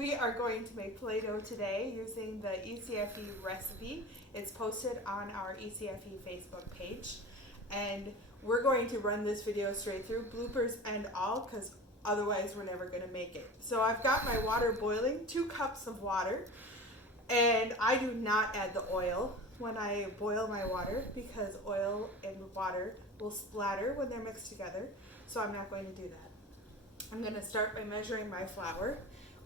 We are going to make Play-Doh today using the ECFE recipe. It's posted on our ECFE Facebook page. And we're going to run this video straight through, bloopers and all, because otherwise we're never going to make it. So I've got my water boiling, 2 cups of water, and I do not add the oil when I boil my water because oil and water will splatter when they're mixed together. So I'm not going to do that. I'm going to start by measuring my flour.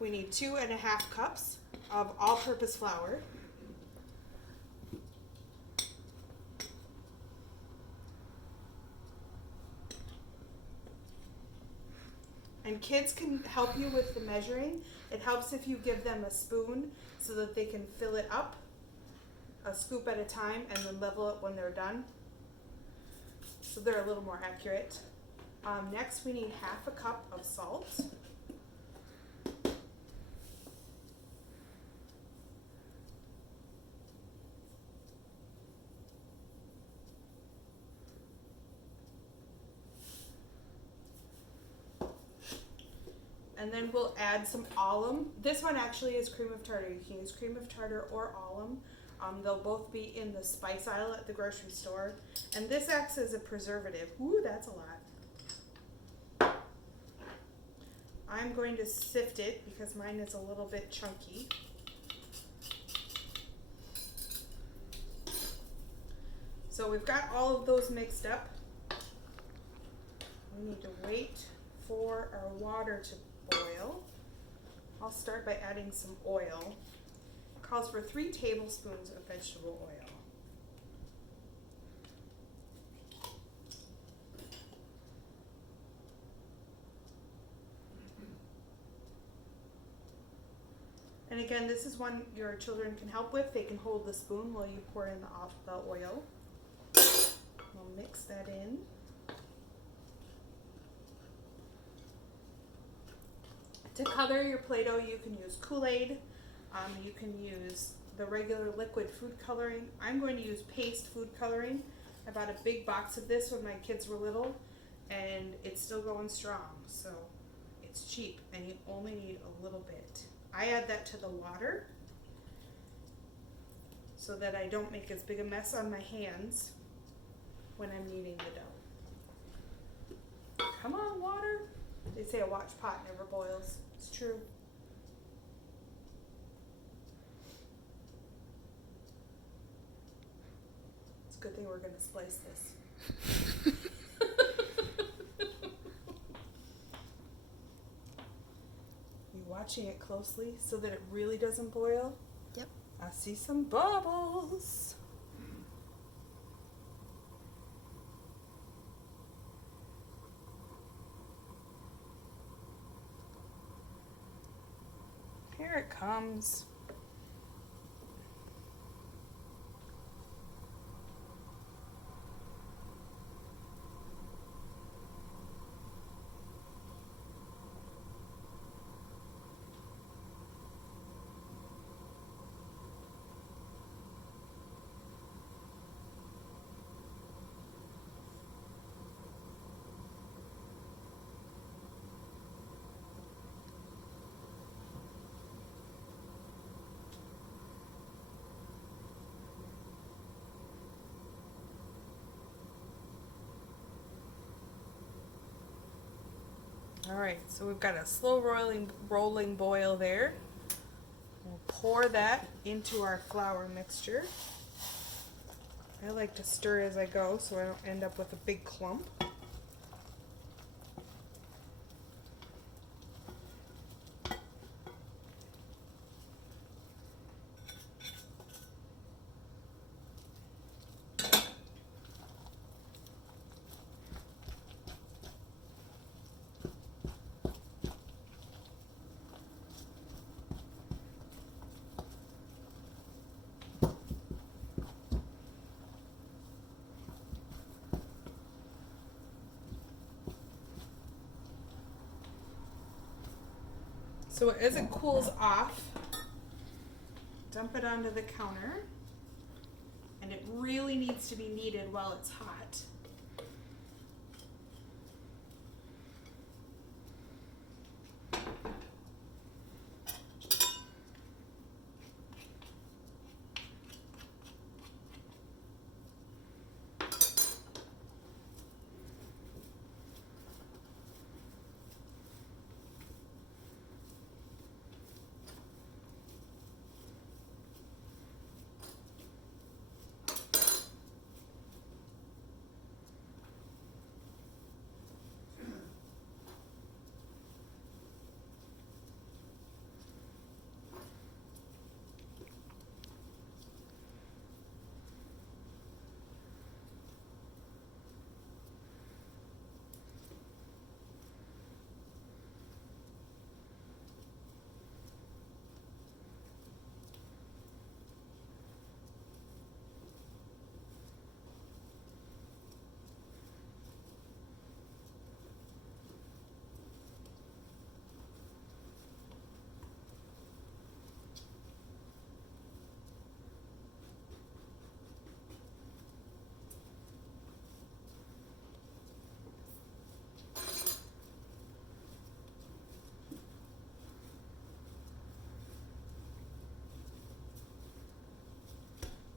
We need 2.5 cups of all-purpose flour. And kids can help you with the measuring. It helps if you give them a spoon so that they can fill it up, a scoop at a time, and then level it when they're done. So they're a little more accurate. Next, we need 1/2 cup of salt. And then we'll add some alum. This one actually is cream of tartar. You can use cream of tartar or alum. They'll both be in the spice aisle at the grocery store. And this acts as a preservative. Ooh, that's a lot. I'm going to sift it because mine is a little bit chunky. So we've got all of those mixed up. We need to wait for our water to boil. I'll start by adding some oil. It calls for 3 tablespoons of vegetable oil. And again, this is one your children can help with. They can hold the spoon while you pour in the oil. We'll mix that in. To color your Play-Doh, you can use Kool-Aid. You can use the regular liquid food coloring. I'm going to use paste food coloring. I bought a big box of this when my kids were little, and it's still going strong. So it's cheap, and you only need a little bit. I add that to the water so that I don't make as big a mess on my hands when I'm kneading the dough. Come on, water. They say a watch pot never boils. It's true. It's a good thing we're going to splice this. You watching it closely so that it really doesn't boil? Yep. I see some bubbles. Here it comes. All right, so we've got a slow rolling boil there. We'll pour that into our flour mixture. I like to stir as I go so I don't end up with a big clump. So as it cools off, dump it onto the counter, and it really needs to be kneaded while it's hot.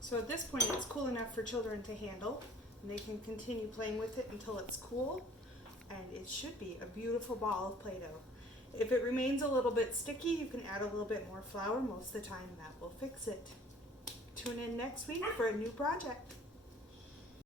So at this point it's cool enough for children to handle, and they can continue playing with it until it's cool, and it should be a beautiful ball of Play-Doh. If it remains a little bit sticky, you can add a little bit more flour. Most of the time that will fix it. Tune in next week for a new project.